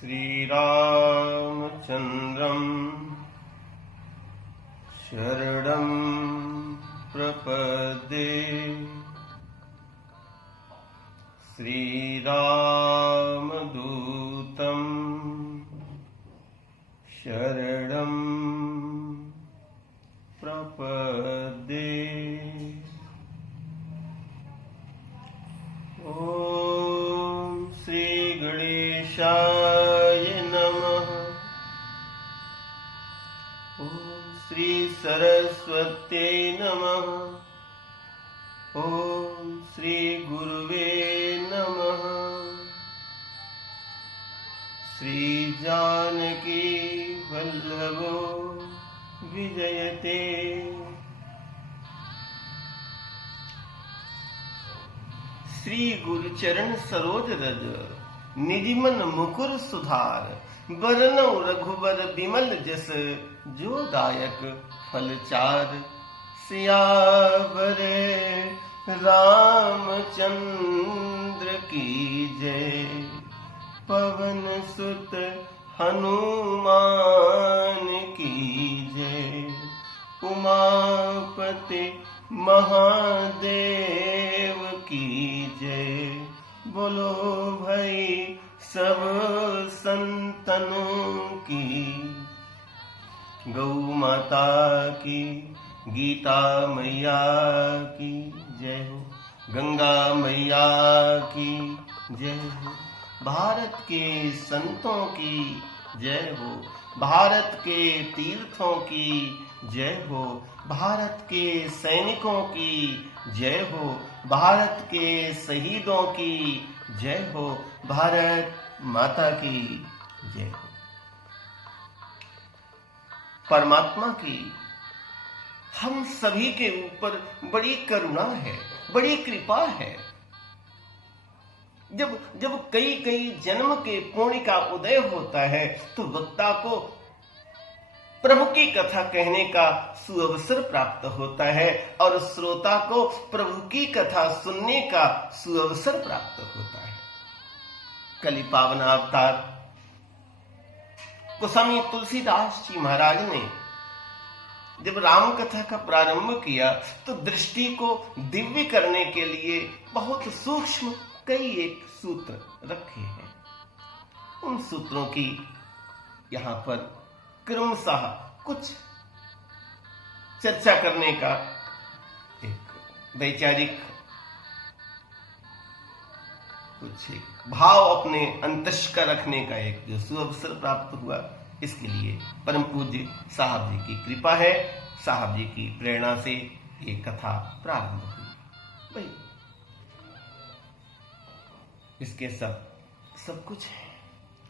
श्रीरामचन्द्रं शरणं प्रपद्ये। श्रीरामदूतं शरणं प्रपद्ये। ॐ श्री गणेशाय नमः। ॐ श्री सरस्वत्यै नमः। ॐ श्री गुरुवे नमः। श्री जानकी वल्लभो विजयते। श्री गुरुचरण सरोज रज निजमन मुकुर सुधार। बरनौ रघुबर बिमल जस जो दायक फलचार। सियावर रामचंद्र की जय। पवन सुत हनुमान की जय। उमापति महादेव की जय। बोलो भाई सब संतनों की। गौ माता की, गीता मैया की जय हो। गंगा मैया की जय हो। भारत के संतों की जय हो। भारत के तीर्थों की जय हो। भारत के सैनिकों की जय हो। भारत के शहीदों की जय हो। भारत माता की जय हो। परमात्मा की हम सभी के ऊपर बड़ी करुणा है, बड़ी कृपा है। जब कई कई जन्म के पुण्य का उदय होता है तो वक्ता को प्रभु की कथा कहने का सुअवसर प्राप्त होता है और श्रोता को प्रभु की कथा सुनने का सुअवसर प्राप्त होता है। कलि पावन अवतार गोस्वामी तुलसीदास जी महाराज ने जब राम कथा का प्रारंभ किया तो दृष्टि को दिव्य करने के लिए बहुत सूक्ष्म कई एक सूत्र रखे हैं। उन सूत्रों की यहां पर क्रमशः कुछ चर्चा करने का एक वैचारिक कुछ एक भाव अपने अंतस्कर रखने का एक जो सुअवसर प्राप्त हुआ, इसके लिए परम पूज्य साहब जी की कृपा है। साहब जी की प्रेरणा से ये कथा प्रारंभ हुई। भाई इसके सब कुछ है।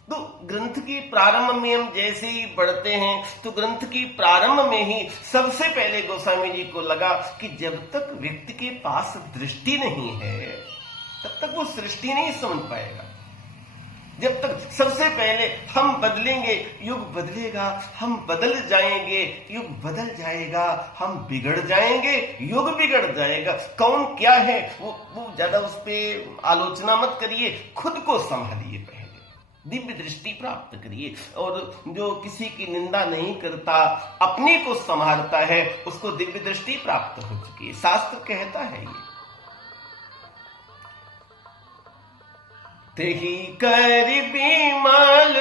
तो ग्रंथ की प्रारंभ में हम जैसे ही बढ़ते हैं तो ग्रंथ की प्रारंभ में ही सबसे पहले गोस्वामी जी को लगा कि जब तक व्यक्ति के पास दृष्टि नहीं है तब तक वो सृष्टि नहीं समझ पाएगा। जब तक सबसे पहले हम बदलेंगे युग बदलेगा, हम बदल जाएंगे युग बदल जाएगा, हम बिगड़ जाएंगे युग बिगड़ जाएगा। कौन क्या है वो ज्यादा उस पे आलोचना मत करिए, खुद को संभालिए, पहले दिव्य दृष्टि प्राप्त करिए। और जो किसी की निंदा नहीं करता, अपने को संभालता है, उसको दिव्य दृष्टि प्राप्त हो चुकी है। शास्त्र कहता है ये तेहि कर बिमल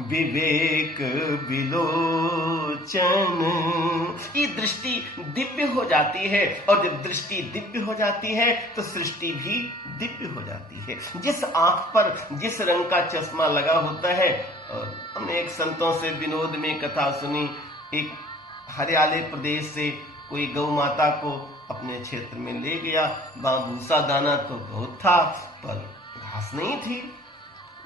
विवेक विलोचन। ये दृष्टि दिव्य हो जाती है और जब दृष्टि दिव्य हो जाती है तो सृष्टि भी दिव्य हो जाती है। जिस आंख पर जिस रंग का चश्मा लगा होता है, और हमने एक संतों से विनोद में कथा सुनी, एक हरियाले प्रदेश से कोई गौ माता को अपने क्षेत्र में ले गया। वहां भूसा दाना तो बहुत था पर घास नहीं थी।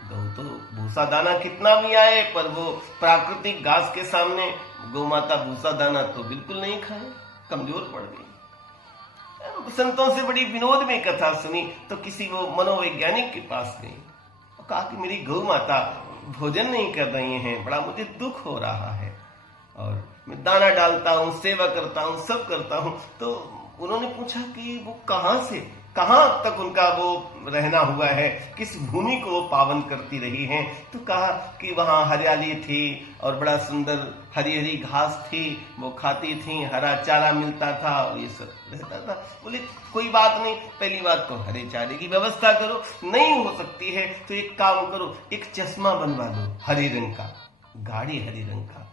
गौ तो भूसा दाना कितना भी आए पर वो प्राकृतिक घास के सामने गौ माता भूसा दाना तो बिल्कुल नहीं खाए, कमजोर पड़ गई। संतों से बड़ी विनोद में कथा सुनी तो किसी वो मनोवैज्ञानिक के पास गई और कहा कि मेरी गौ माता भोजन नहीं कर रही हैं, बड़ा मुझे दुख हो रहा है और मैं दाना डालता हूँ, सेवा करता हूँ, सब करता हूँ। तो उन्होंने पूछा कि वो कहाँ से कहां तक उनका वो रहना हुआ है, किस भूमि को वो पावन करती रही हैं। तो कहा कि वहां हरियाली थी और बड़ा सुंदर हरी हरी घास थी, वो खाती थी, हरा चारा मिलता था और ये सब रहता था। बोले कोई बात नहीं, पहली बात तो हरे चारे की व्यवस्था करो, नहीं हो सकती है तो एक काम करो, एक चश्मा बनवा दो हरे रंग का, गाढ़े हरे रंग का,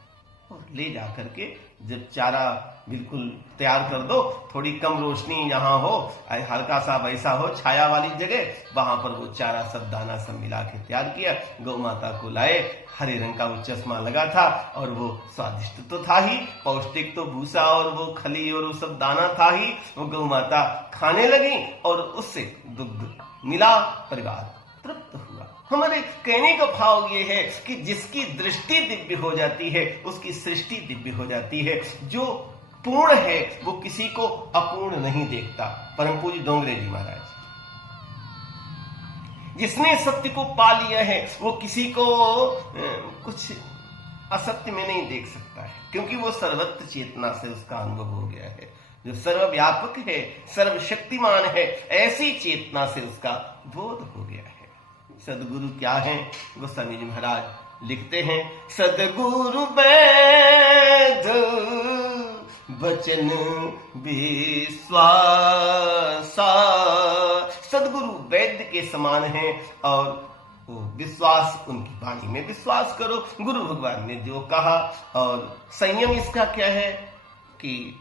और ले जा करके जब चारा बिल्कुल तैयार कर दो, थोड़ी कम रोशनी जहां हो, हल्का सा वैसा हो छाया वाली जगह, वहां पर वो चारा सब दाना सब मिला के तैयार किया, गौ माता को लाए, हरे रंग का वो चश्मा लगा था और वो स्वादिष्ट तो था ही, पौष्टिक तो भूसा और वो खली और वो सब दाना था ही। वो गौ माता खाने लगी और उससे दुग्ध मिला, परिवार तृप्त हुआ। हमारे कहने का भाव ये है कि जिसकी दृष्टि दिव्य हो जाती है उसकी सृष्टि दिव्य हो जाती है। जो पूर्ण है वो किसी को अपूर्ण नहीं देखता। परम पूज्य डोंगरे जी महाराज, जिसने सत्य को पा लिया है वो किसी को कुछ असत्य में नहीं देख सकता है, क्योंकि वो सर्वत्र चेतना से उसका अनुभव हो गया है। जो सर्वव्यापक है, सर्वशक्तिमान है, ऐसी चेतना से उसका बोध हो गया है। सदगुरु क्या है? गोस्वामी जी महाराज लिखते हैं, सदगुरु वैद वचन विश्वासा। सदगुरु वैद्य के समान है और वो विश्वास, उनकी वाणी में विश्वास करो। गुरु भगवान ने जो कहा, और संयम इसका क्या है कि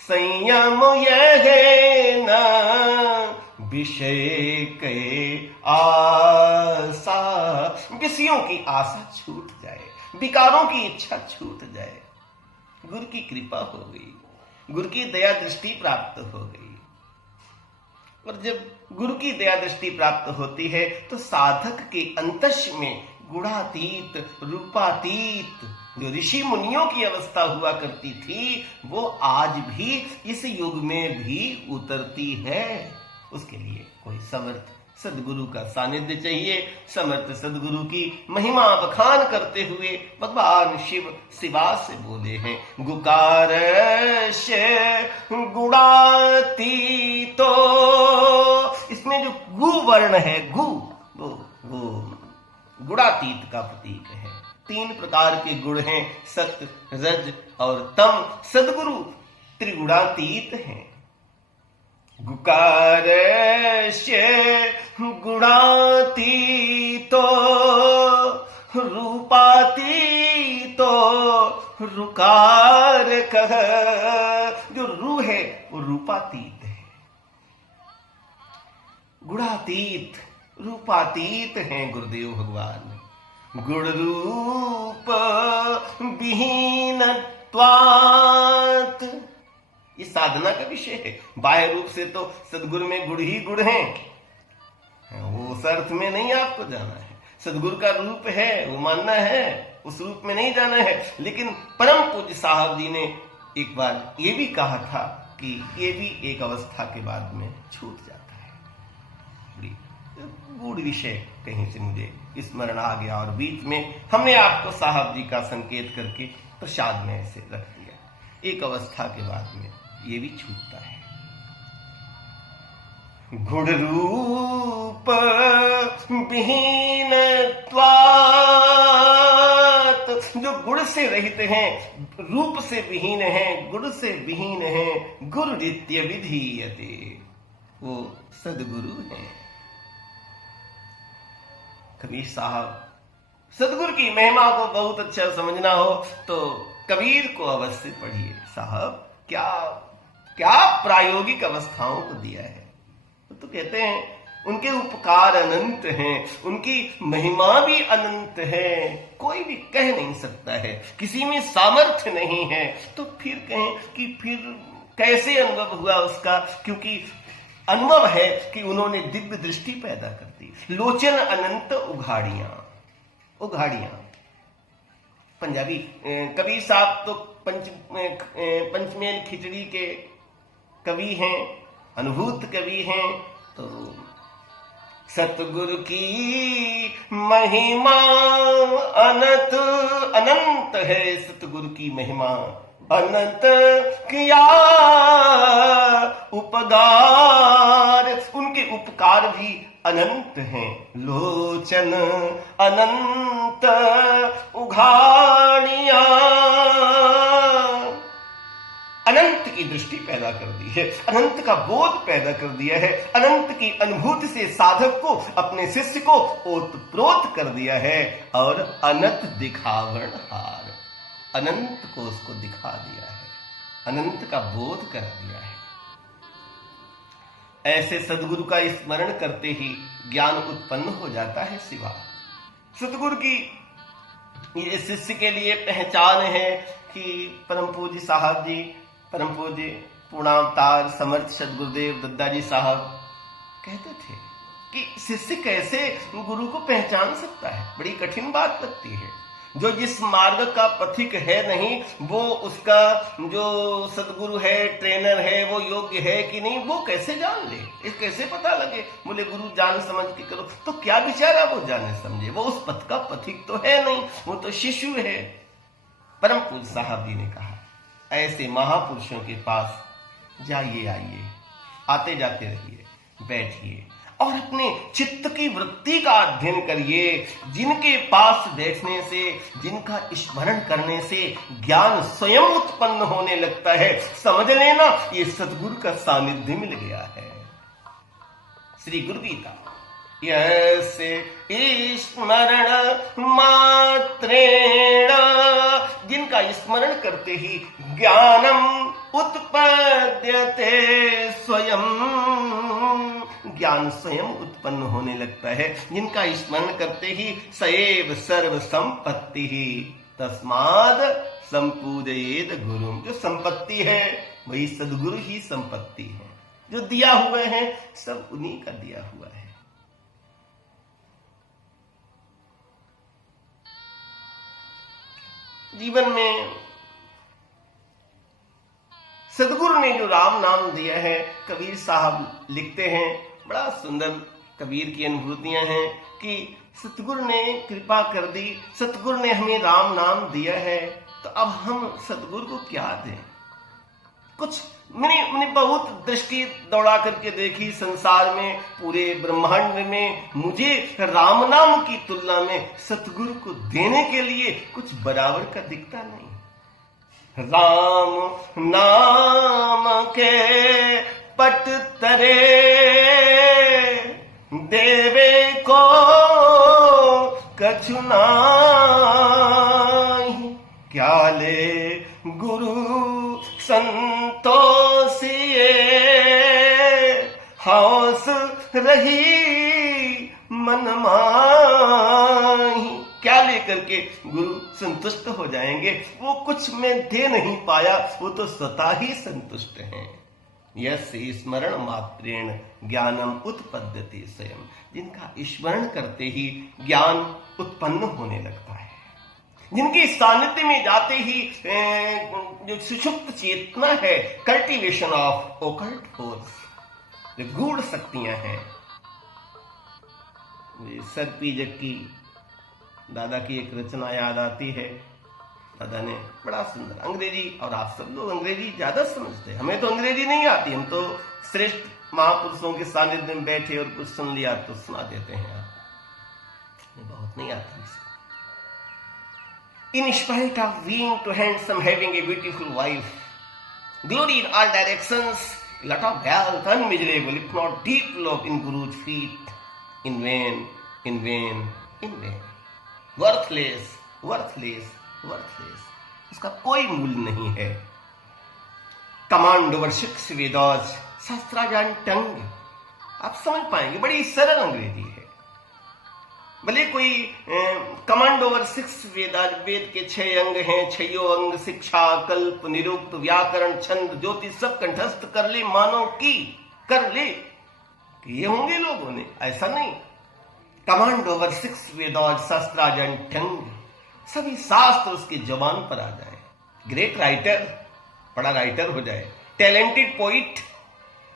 संयम यह है न विषय के आशा, विषयों की आशा छूट जाए, विकारों की इच्छा छूट जाए। गुरु की कृपा हो गई, गुरु की दया दृष्टि प्राप्त हो गई। और जब गुरु की दया दृष्टि प्राप्त होती है तो साधक के अंतश में गुणातीत, रूपातीत, जो ऋषि मुनियों की अवस्था हुआ करती थी, वो आज भी इस युग में भी उतरती है। उसके लिए कोई समर्थ सदगुरु का सानिध्य चाहिए। समर्थ सदगुरु की महिमा बखान करते हुए भगवान शिव शिवा से बोले हैं, गुकारश गुणातीतो। इसमें जो गु वर्ण है, गु वो गुणातीत का प्रतीक है। 3 प्रकार के गुण हैं, सत्य, रज और तम। सदगुरु त्रिगुणातीत हैं। गुकारश गुणातीतो रूपातीतो रुकार कह। जो रू है वो रूपातीत है, गुणातीत रूपातीत हैं गुरुदेव भगवान। गुण रूप विहीनत्वात्, ये साधना का विषय है। बाह्य रूप से तो सदगुरु में गुण ही गुण हैं, वो उस अर्थ में नहीं आपको जाना है। सदगुरु का रूप है वो मानना है, उस रूप में नहीं जाना है। लेकिन परम पूज्य साहब जी ने एक बार ये भी कहा था कि ये भी एक अवस्था के बाद में छूट जाता है। गूढ़ विषय कहीं से मुझे स्मरण आ गया और बीच में हमने आपको साहब जी का संकेत करके प्रसाद में ऐसे रख दिया। एक अवस्था के बाद में ये भी छूटता है। गुण रूप विहीनत्वात्, जो गुण से रहित हैं, रूप से विहीन हैं, गुण से विहीन हैं, गुरु नित्य विधीयते, वो सदगुरु हैं। कबीर साहब, सदगुरु की महिमा को बहुत अच्छा समझना हो तो कबीर को अवश्य पढ़िए। साहब क्या क्या प्रायोगिक अवस्थाओं को दिया है। तो कहते हैं उनके उपकार अनंत हैं, उनकी महिमा भी अनंत है, कोई भी कह नहीं सकता है। किसी में सामर्थ्य नहीं है तो फिर कहें कि फिर कैसे अनुभव हुआ उसका, क्योंकि अनुभव है कि उन्होंने दिव्य दृष्टि पैदा कर दी। लोचन अनंत उघाड़ियां, उघाड़ियां पंजाबी। कबीर साहब तो पंचमेल खिचड़ी के कवि हैं, अनुभूत कवि हैं। तो सतगुरु की महिमा अनंत अनंत है, सतगुरु की महिमा अनंत किया उपकार, उनके उपकार भी अनंत हैं। लोचन अनंत उघाड़िया, अनंत की दृष्टि पैदा कर दी है, अनंत का बोध पैदा कर दिया है, अनंत की अनुभूति से साधक को, अपने शिष्य को ओतप्रोत कर दिया है और अनंत दिखावण हार, अनंत को उसको दिखा दिया है, अनंत का बोध कर दिया है। ऐसे सदगुरु का स्मरण करते ही ज्ञान उत्पन्न हो जाता है शिवा। सदगुरु की ये शिष्य के लिए पहचान है कि परम पूज्य साहब जी, परम पूज्य पूर्णावतार समर्थ सदगुरुदेव दद्दा जी साहब कहते थे कि शिष्य कैसे गुरु को पहचान सकता है, बड़ी कठिन बात लगती है। जो जिस मार्ग का पथिक है नहीं, वो उसका जो सदगुरु है, ट्रेनर है, वो योग्य है कि नहीं, वो कैसे जान ले, ये कैसे पता लगे। बोले गुरु जान समझ के करो, तो क्या बेचारा वो जाने समझे, वो उस पथ का पथिक तो है नहीं, वो तो शिशु है। परम पूज्य साहब जी ने कहा ऐसे महापुरुषों के पास जाइए, आइए, आते जाते रहिए, बैठिए और अपने चित्त की वृत्ति का अध्ययन करिए। जिनके पास बैठने से, जिनका स्मरण करने से ज्ञान स्वयं उत्पन्न होने लगता है, समझ लेना ये सद्गुरु का सानिध्य मिल गया है। श्री गुरु गीता, यस्य स्मरण मात्रेण, जिनका स्मरण करते ही ज्ञानम उत्पद्यते स्वयं, ज्ञान स्वयं उत्पन्न होने लगता है। जिनका स्मरण करते ही सएव सर्व संपत्ति ही, तस्माद संपूजयेद गुरु, जो संपत्ति है वही सदगुरु ही संपत्ति है। जो दिया हुए है सब उन्हीं का दिया हुआ है। जीवन में सदगुरु ने जो राम नाम दिया है, कबीर साहब लिखते हैं, बड़ा सुंदर कबीर की अनुभूतियां हैं कि सतगुरु ने कृपा कर दी, सतगुरु ने हमें राम नाम दिया है, तो अब हम सतगुरु को क्या दें। कुछ मैंने बहुत दृष्टि दौड़ा करके देखी संसार में, पूरे ब्रह्मांड में, मुझे राम नाम की तुलना में सतगुरु को देने के लिए कुछ बराबर का दिखता नहीं। राम नाम के पट तरे देवे को कछु नाही, क्या ले गुरु संतोषिए, हौस रही मन माही। क्या लेकर के गुरु संतुष्ट हो जाएंगे, वो कुछ में दे नहीं पाया, वो तो स्वतः ही संतुष्ट हैं। यस्य स्मरण मात्रेण ज्ञानम उत्पद्यते स्वयं, जिनका स्मरण करते ही ज्ञान उत्पन्न होने लगता है। जिनके सानिध्य में जाते ही जो सुषुप्त चेतना है, कल्टीवेशन ऑफ ओकल्ट फोर्स, जो गूढ़ शक्तियां हैं। सर पीजक की दादा की एक रचना याद आती है। दादा ने बड़ा सुंदर अंग्रेजी, और आप सब लोग अंग्रेजी ज्यादा समझते हैं, हमें तो अंग्रेजी नहीं आती, हम तो श्रेष्ठ महापुरुषों के सानिध्य में बैठे और कुछ सुन लिया तो सुना देते हैं। आप बहुत नहीं आता। In spite of being too handsome, having a beautiful wife, glory in all directions, lot of wealth, unmeasurable, if not deep love in Guru's feet, in vain, in vain, in vain. Worthless, worthless, worthless. उसका कोई मूल्य नहीं है। Command over 6 Vedas, शास्त्राजान टंग, आप समझ पाएंगे, बड़ी सरल अंग्रेजी है। भले कोई कमांड ओवर 6 वेद के 6 अंग हैं, 6 अंग शिक्षा, कल्प, निरुक्त, व्याकरण, छंद, ज्योतिष सब कंठस्थ कर ले, मानो की कर ले कि ये होंगे लोगों ने, ऐसा नहीं। कमांड ओवर 6 वेदाज शास्त्राजन टंग, सभी शास्त्र उसकी जबान पर आ जाए। ग्रेट राइटर, बड़ा राइटर हो जाए। Talented poet,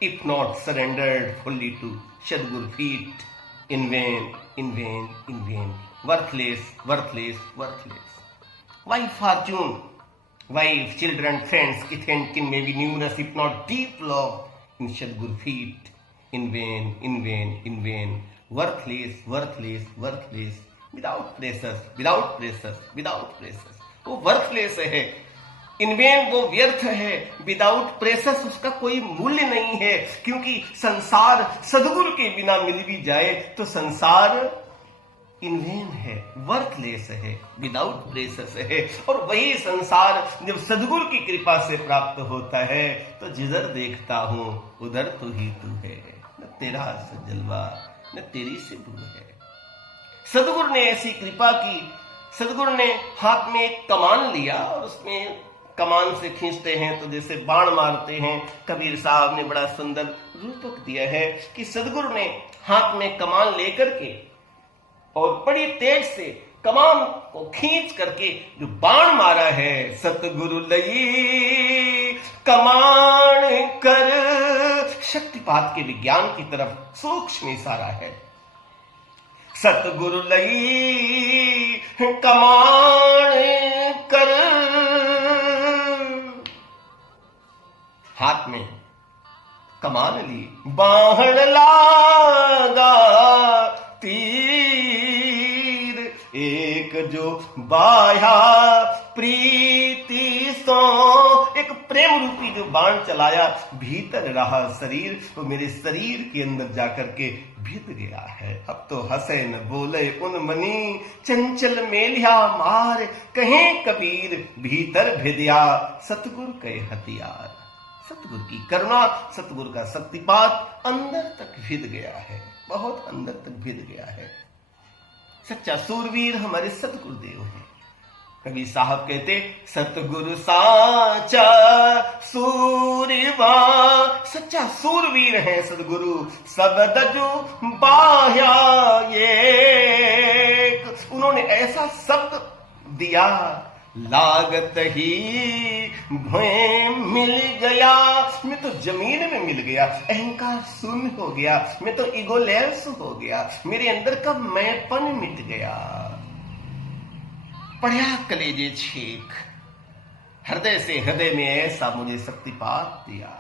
if not surrendered fully to Sadguru feet, in vain, in vain, in vain, worthless, worthless, worthless. Why fortune wife, children, friends, kith and kin may be numerous, if not deep love in Sadguru feet. In vain, in vain, in vain, worthless, worthless, worthless, without precious, without precious, without precious. वो worthless है, इन when वो व्यर्थ है, without प्रेसस उसका कोई मूल्य नहीं है, क्योंकि संसार सदगुरु के बिना मिल भी जाए तो संसार इन वेन है, वर्थलेस है, विदाउट प्रेसस है। और वही संसार जब सदगुरु की कृपा से प्राप्त होता है तो जिधर देखता हूं उधर तू ही तू है, न तेरा से जलवा न तेरी से भू है। सदगुरु ने ऐसी कृपा की, सदगुरु ने हाथ में एक कमान लिया और उसमें कमान से खींचते हैं तो जैसे बाण मारते हैं। कबीर साहब ने बड़ा सुंदर रूपक दिया है कि सदगुरु ने हाथ में कमान लेकर के और बड़ी तेज से कमान को खींच करके जो बाण मारा है, सतगुरु लई कमान कर, शक्तिपात के विज्ञान की तरफ सूक्ष्म इशारा है। सतगुरु लई कमान कर, हाथ में कमान ली, बाहर लागा तीर, एक जो बाह्या प्रीति सो, एक प्रेम रूपी जो बाण चलाया, भीतर रहा शरीर, वो मेरे शरीर के अंदर जाकर के भिद गया है। अब तो हंसे न बोले उन मनी, चंचल मेलिया मार, कहें कबीर भीतर भिदिया, सतगुरु के हथियार। सतगुरु की करुणा, सतगुरु का शक्तिपात अंदर तक भिद गया है, बहुत अंदर तक भिद गया है। सच्चा सूरवीर हमारे सतगुरुदेव हैं। कबीर साहब कहते, सतगुरु साचा सूरवा, सच्चा सूरवीर है सतगुरु, शब्द जो बाह्या एक, उन्होंने ऐसा शब्द दिया, लागत ही भय मिल गया, मैं तो जमीन में मिल गया, अहंकार शून्य हो गया, मैं तो ईगोलेस हो गया, मेरे अंदर का मैंपन मिट गया। पढ़या कलेजे छेक, हृदय से हृदय में ऐसा मुझे शक्तिपात दिया।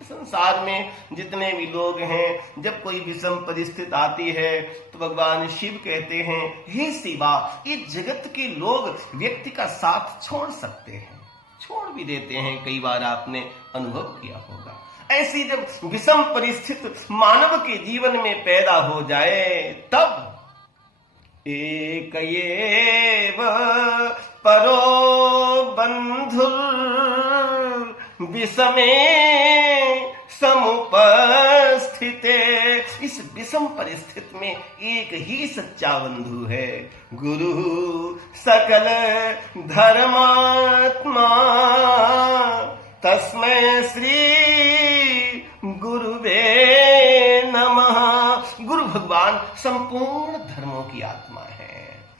संसार में जितने भी लोग हैं, जब कोई विषम परिस्थिति आती है तो भगवान शिव कहते हैं, हे शिवा, ये जगत के लोग व्यक्ति का साथ छोड़ सकते हैं, छोड़ भी देते हैं, कई बार आपने अनुभव किया होगा। ऐसी जब विषम परिस्थिति मानव के जीवन में पैदा हो जाए, तब एक एव परो बंधु विषमे समुपस्थित, इस विषम परिस्थिति में एक ही सच्चा बंधु है, गुरु सकल धर्मात्मा, तस्मै श्री गुरुवे नमः। गुरु भगवान संपूर्ण धर्मों की आत्मा है,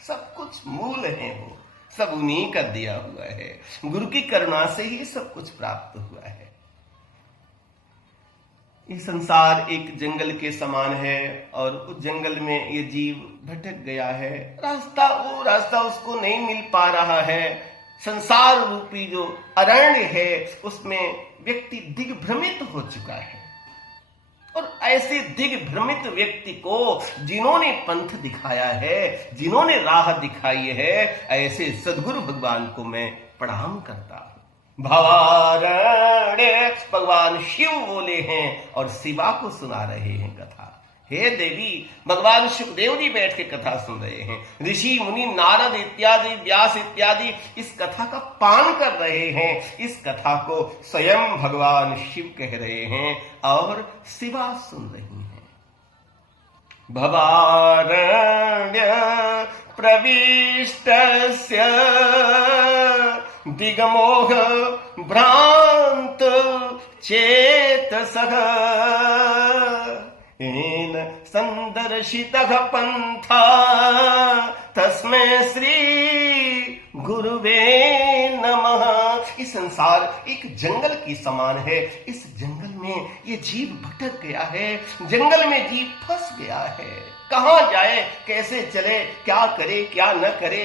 सब कुछ मूल है, वो सब उन्हीं का दिया हुआ है। गुरु की करुणा से ही सब कुछ प्राप्त हुआ है। ये संसार एक जंगल के समान है और उस जंगल में ये जीव भटक गया है, वो रास्ता उसको नहीं मिल पा रहा है। संसार रूपी जो अरण्य है उसमें व्यक्ति दिग्भ्रमित हो चुका है, और ऐसे दिग्भ्रमित व्यक्ति को जिन्होंने पंथ दिखाया है, जिन्होंने राह दिखाई है, ऐसे सद्गुरु भगवान को मैं प्रणाम करता हूं। भवारण्य भगवान शिव बोले हैं और शिवा को सुना रहे हैं कथा। हे देवी, भगवान सुखदेव जी बैठ के कथा सुन रहे हैं, ऋषि मुनि नारद इत्यादि व्यास इत्यादि इस कथा का पान कर रहे हैं। इस कथा को स्वयं भगवान शिव कह रहे हैं और शिवा सुन रही हैं। भवारण्य प्रविष्टस्य दिगमोह भ्रांत चेतसः येन संदर्शितः पंथा तस्मै श्री गुरुवे नमः। इस संसार एक जंगल की समान है। इस जंगल में ये जीव भटक गया है, जंगल में जीव फंस गया है। कहां जाए, कैसे चले, क्या करे क्या न करे,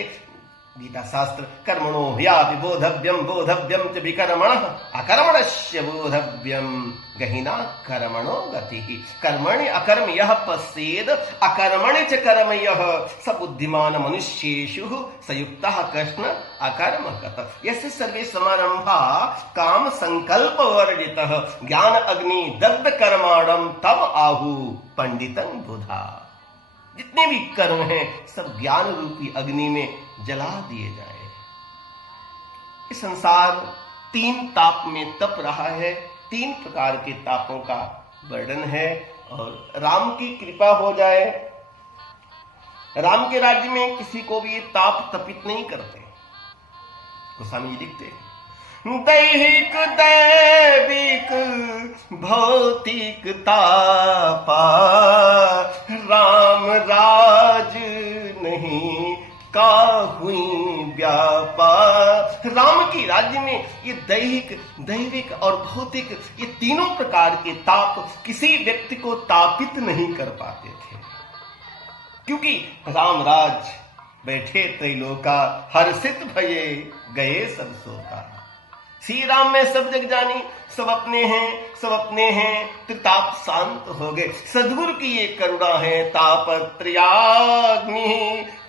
गीता शास्त्र कर्मणो ह्यापि बोधव्यम बोधव्यम च विकर्मणः अकर्मणस्य बोधव्यम गहिना कर्मणो गतिः कर्मणि अकर्म यः पश्येद अकर्मणि च कर्म यः स बुद्धिमान मनुष्येषु सयुक्तः कृष्ण अकर्मकः यस्य सर्वे समारंभा काम संकल्प वर्जितः ज्ञान अग्नि दग्ध कर्माणं तम आहु पंडितं बुधा। जितने भी कर्म हैं सब ज्ञान रूपी अग्नि में जला दिए जाए। ये संसार 3 ताप में तप रहा है, 3 प्रकार के तापों का वर्णन है। और राम की कृपा हो जाए, राम के राज्य में किसी को भी ये ताप तपित नहीं करते। गोस्वामी जी लिखते हैं दैहिक दैविक भौतिक तापा राम राज नहीं काहुई व्यापा। राम की राज्य में ये दैहिक दैविक और भौतिक ये तीनों प्रकार के ताप किसी व्यक्ति को तापित नहीं कर पाते थे, क्योंकि राम राज बैठे त्रैलोका हर्षित भये गए सब सोका। श्री राम में सब जग जानी सब अपने हैं त्रिताप शांत हो गए। सदगुरु की ये करुणा है तापत्रयाग्नि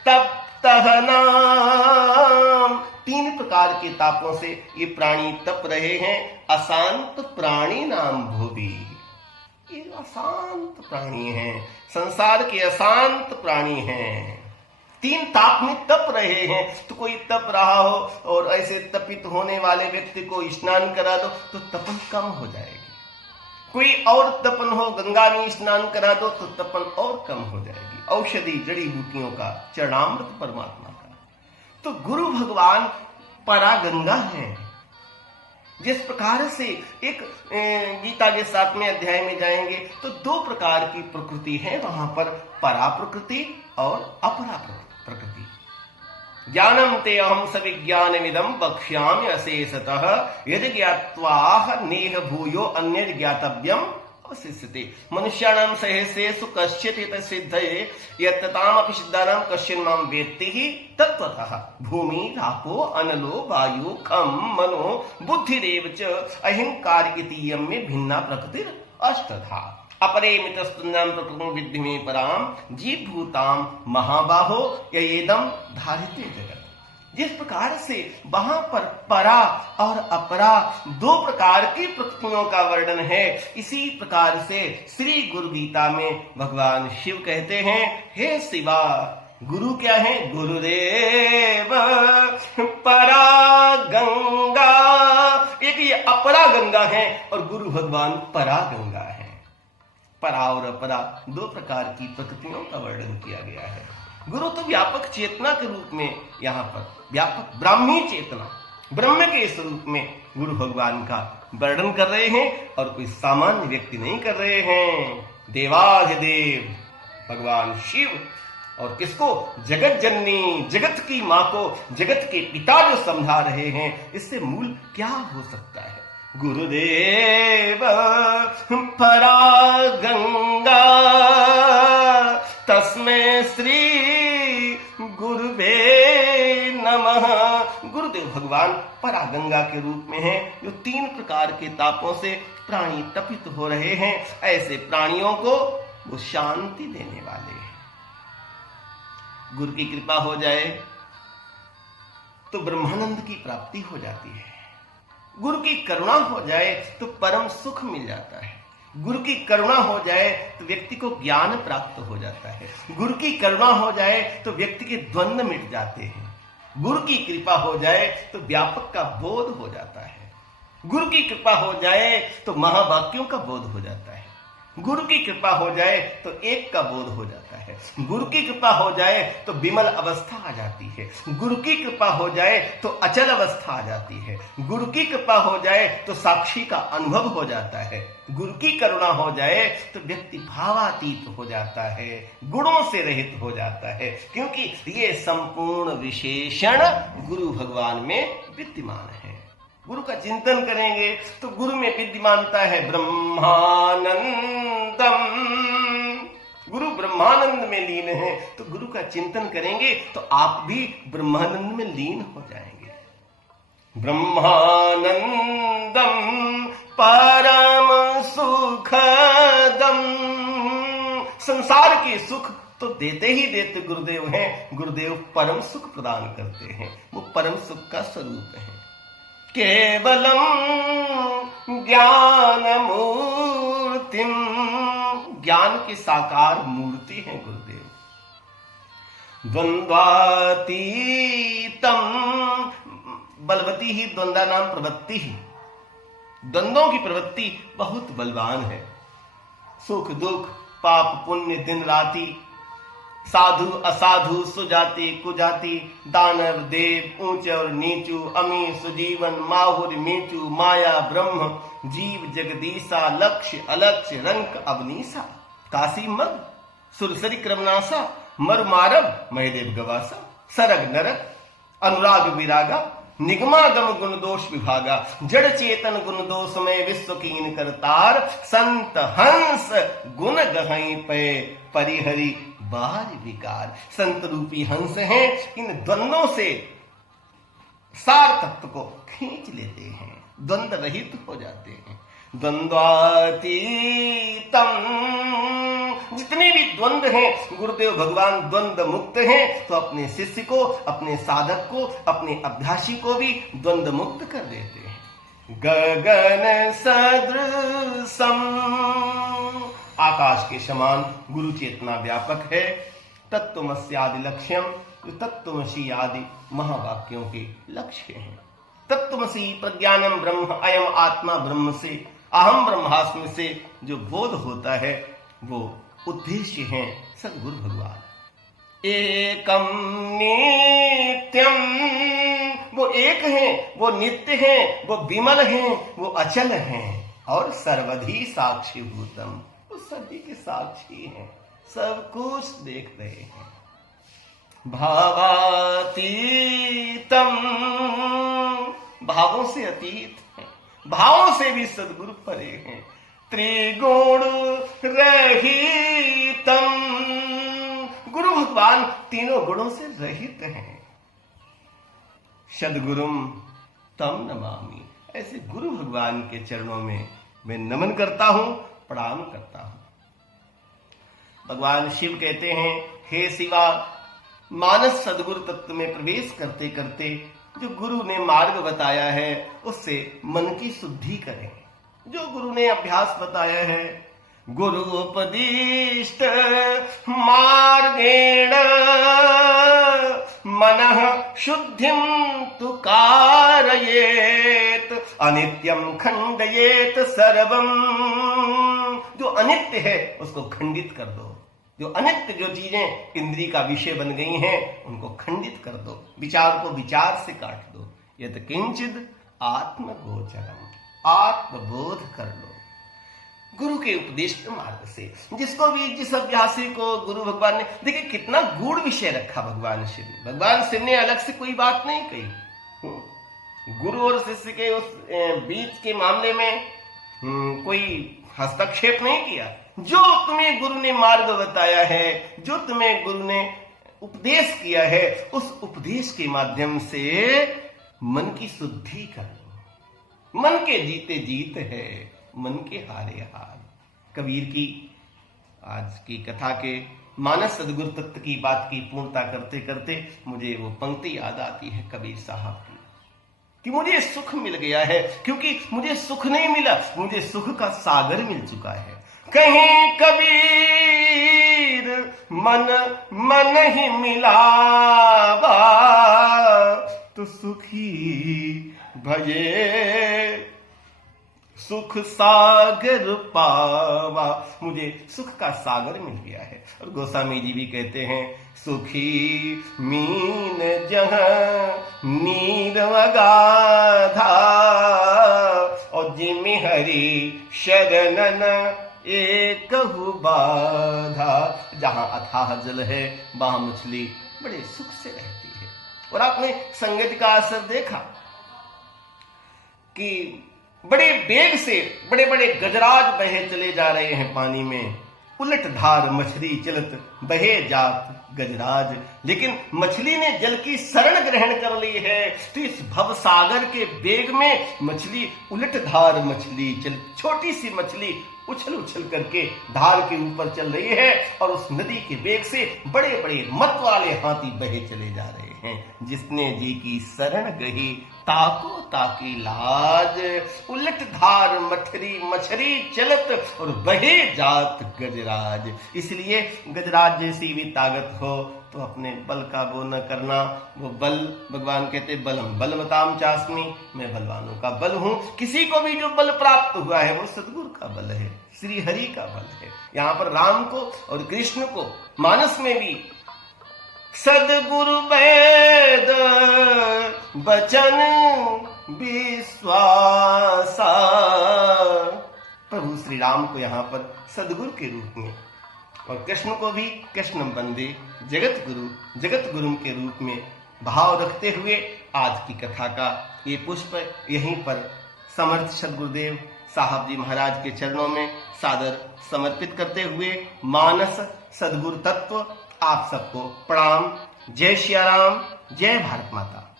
तप्तः नाम। 3 प्रकार के तापों से ये प्राणी तप रहे हैं। अशांत प्राणी नाम भूवि, ये अशांत प्राणी हैं, संसार के अशांत प्राणी हैं। 3 ताप में तप रहे हैं। तो कोई तप रहा हो और ऐसे तपित होने वाले व्यक्ति को स्नान करा दो तो तपन कम हो जाएगी। कोई और तपन हो, गंगा में स्नान करा दो तो तपन और कम हो जाएगी। औषधि जड़ी बूटियों का चरणामृत परमात्मा का। तो गुरु भगवान परागंगा हैं। जिस प्रकार से एक गीता के 7वें अध्याय में जाएंगे तो 2 प्रकार की प्रकृति है वहां पर, परा प्रकृति और अपरा प्रकृति। ज्ञानम ते अहम सविज्ञानमिदं वक्ष्यामि अशेषतः यदि ज्ञात्वाह नेह भूयो अन्य ज्ञातव्यम अवशिष्यते। मनुष्याणां सहस्रेषु कश्चित् एतत्सिद्धये यत्ततामपि सिद्धानां कश्चिन् मां वेत्ति हि तत्त्वतः। भूमि रापो अनलो वायु खम मनो बुद्धिरेव च अहंकार इति यं में भिन्ना प्रकृतिर अष्टधा। अपरेमितस्तुन्यां प्रकृतिं विद्धि मे परां जीवभूतां महाबाहो ययेदं धारिते जगत्। जिस प्रकार से वहां पर परा और अपरा 2 प्रकार की प्रकृतियों का वर्णन है, इसी प्रकार से श्री गुरु गीता में भगवान शिव कहते हैं हे शिवा। गुरु क्या है? गुरुदेव परा गंगा। एक ये अपरा गंगा है और गुरु भगवान परा गंगा है। परा और अपरा 2 प्रकार की प्रकृतियों का वर्णन किया गया है। गुरु तो व्यापक चेतना के रूप में यहाँ पर व्यापक ब्राह्मी चेतना ब्रह्म के स्वरूप में गुरु भगवान का वर्णन कर रहे हैं और कोई सामान्य व्यक्ति नहीं कर रहे हैं। देवाधिदेव भगवान शिव और किसको? जगत जननी, जगत की मां को जगत के पिता जो समझा रहे हैं, इससे मूल क्या हो सकता है? गुरुदेव परा गंगा तस्मै श्री गुरुवे नमः। गुरुदेव भगवान परागंगा के रूप में हैं, जो 3 प्रकार के तापों से प्राणी तपित हो रहे हैं। ऐसे प्राणियों को वो शांति देने वाले हैं। गुरु की कृपा हो जाए तो ब्रह्मानंद की प्राप्ति हो जाती है। गुरु की करुणा हो जाए तो परम सुख मिल जाता है। गुरु की करुणा हो जाए तो व्यक्ति को ज्ञान प्राप्त हो जाता है। गुरु की करुणा हो जाए तो व्यक्ति के द्वंद्व मिट जाते हैं। गुरु की कृपा हो जाए तो व्यापक का बोध हो जाता है। गुरु की कृपा हो जाए तो महावाक्यों का बोध हो जाता है। गुरु की कृपा हो जाए तो एक का बोध हो जाता है। गुरु की कृपा हो जाए तो विमल अवस्था आ जाती है। गुरु की कृपा हो जाए तो अचल अवस्था आ जाती है। गुरु की कृपा हो जाए तो साक्षी का अनुभव हो जाता है। गुरु की करुणा हो जाए तो व्यक्ति भावातीत हो जाता है, गुणों से रहित हो जाता है, क्योंकि ये संपूर्ण विशेषण गुरु भगवान में विद्यमान है। गुरु का चिंतन करेंगे तो गुरु में विद्यमानता है ब्रह्मानंदम। गुरु ब्रह्मानंद में लीन है, तो गुरु का चिंतन करेंगे तो आप भी ब्रह्मानंद में लीन हो जाएंगे। ब्रह्मानंदम परम सुखदम, संसार के सुख तो देते ही देते गुरुदेव हैं। गुरुदेव परम सुख प्रदान करते हैं, वो परम सुख का स्वरूप है। केवलम ज्ञान मूर्तिम, ज्ञान की साकार मूर्ति है गुरुदेव। द्वंद्वातीतम, बलवती ही द्वंद्वा नाम प्रवृत्ति ही, द्वंद्वों की प्रवृत्ति बहुत बलवान है। सुख दुख, पाप पुण्य, दिन राति, साधु असाधु, सुजाति कुजाति, दानव देव, ऊंचे और नीचू, अमी सुजीवन, माहुर मीचू, माया ब्रह्म, जीव जगदीसा, लक्ष्य अलक्ष्य, रंक अवनीसा, काशी मग, सुरसरी क्रमनासा, मरु मारब, महदेव गवासा, सरग नरक, अनुराग विरागा, निगमागम गुण दोष विभागा, जड़ चेतन गुण दोष में विश्व कीन करतार, संत हंस गुण गहई पे परिहरि बार विकार। संत रूपी हंस हैं, इन द्वंद्वों से सार तत्व को खींच लेते हैं, द्वंद्व रहित हो जाते हैं। द्वंद्वातीतम, जितने भी द्वंद्व हैं गुरुदेव भगवान द्वंद्व मुक्त हैं, तो अपने शिष्य को, अपने साधक को, अपने अभ्यासी को भी द्वंद्व मुक्त कर देते हैं। गगन सदृशम, आकाश के समान गुरु चेतना व्यापक है। तत्त्वमस्यादि लक्ष्यम, जो तत्त्वमसी आदि महावाक्यों के लक्ष्य हैं। तत्त्वमसी प्रज्ञानम ब्रह्म, अयम आत्मा ब्रह्म से, अहम ब्रह्मास्मि से जो बोध होता है वो उद्देश्य है सद्गुरु भगवान। एकम नित्यम, वो एक हैं, वो नित्य हैं, वो विमल हैं, वो अचल हैं, और सर्वधि साक्षी भूतम, वो सभी के साक्षी हैं, सब कुछ देख रहे हैं। भावातीतम, भावों से अतीत है, भावों से भी सद्गुरु परे हैं। त्रिगुण रहितम, गुरु भगवान तीनों गुणों से रहित हैं। सद्गुरुम तम नमामि, ऐसे गुरु भगवान के चरणों में मैं नमन करता हूं, प्रणाम करता हूं। भगवान शिव कहते हैं, हे शिवा, मानस सद्गुरु तत्व में प्रवेश करते करते जो गुरु ने मार्ग बताया है उससे मन की शुद्धि करें। जो गुरु ने अभ्यास बताया है, गुरु उपदिष्ट मार्गेण मनः शुद्धिम तु कारयेत, अनित्यम खंडयेत सर्वम, जो अनित्य है उसको खंडित कर दो। जो अनित्य जो चीजें इंद्री का विषय बन गई हैं उनको खंडित कर दो, विचार को विचार से काट दो। यत किंचिद आत्मगोचरम, आत्मबोध कर लो गुरु के उपदिष्ट मार्ग से। जिसको भी, जिस अभ्यासी को गुरु भगवान ने, देखिए कितना गूढ़ विषय रखा भगवान शिव ने। भगवान शिव ने अलग से कोई बात नहीं कही, गुरु और शिष्य के उस बीच के मामले में कोई हस्तक्षेप नहीं किया। जो तुम्हें गुरु ने मार्ग बताया है, जो तुम्हें गुरु ने उपदेश किया है, उस उपदेश के माध्यम से मन की शुद्धि कर लो। मन के जीते जीत है, मन के हारे हार। कबीर की आज की कथा के मानस सदगुरु तत्व की बात की पूर्णता करते करते मुझे वो पंक्ति याद आती है कबीर साहब की, कि मुझे सुख मिल गया है, क्योंकि मुझे सुख नहीं मिला, मुझे सुख का सागर मिल चुका है। कहीं कबीर मन मन ही मिलावा, तो सुखी भजे सुख सागर पावा। मुझे सुख का सागर मिल गया है। और गोस्वामी जी भी कहते हैं, सुखी मीन जहां नीर अगाधा, और जिमि हरि शरणन एक बाधा। जहां अथाह जल है वहां मछली बड़े सुख से रहती है। और आपने संगत का असर देखा कि बड़े वेग से बड़े बड़े गजराज बहे चले जा रहे हैं पानी में, उलट धार मछली चलत बहे जात गजराज। लेकिन मछली ने जल की शरण ग्रहण कर ली है, तो इस भव सागर के वेग में मछली उलट धार मछली चल, छोटी सी मछली उछल उछल करके धार के ऊपर चल रही है और उस नदी के वेग से बड़े बड़े मत वाले हाथी बहे चले जा रहे हैं। जिसने जी की शरण गही ताको ताकी लाज, उलट धार मछरी मछरी चलत और बहे जात गजराज। इसलिए गजराज जैसी भी ताकत हो तो अपने बल का वो न करना। वो बल, भगवान कहते बलम बलमताम चास्मी, मैं बलवानों का बल हूं। किसी को भी जो बल प्राप्त हुआ है वो सदगुरु का बल है, श्री हरि का बल है। यहाँ पर राम को और कृष्ण को मानस में भी सदगुरु वेद बचन विश्वासा, प्रभु श्री राम को यहाँ पर सदगुरु के रूप में और कृष्ण को भी कृष्ण बंदे जगत गुरु के रूप में भाव रखते हुए आज की कथा का ये पुष्प यहीं पर समर्थ सद्गुरुदेव साहब जी महाराज के चरणों में सादर समर्पित करते हुए मानस सद्गुरु तत्व आप सबको प्रणाम। जय श्री राम, जय भारत माता।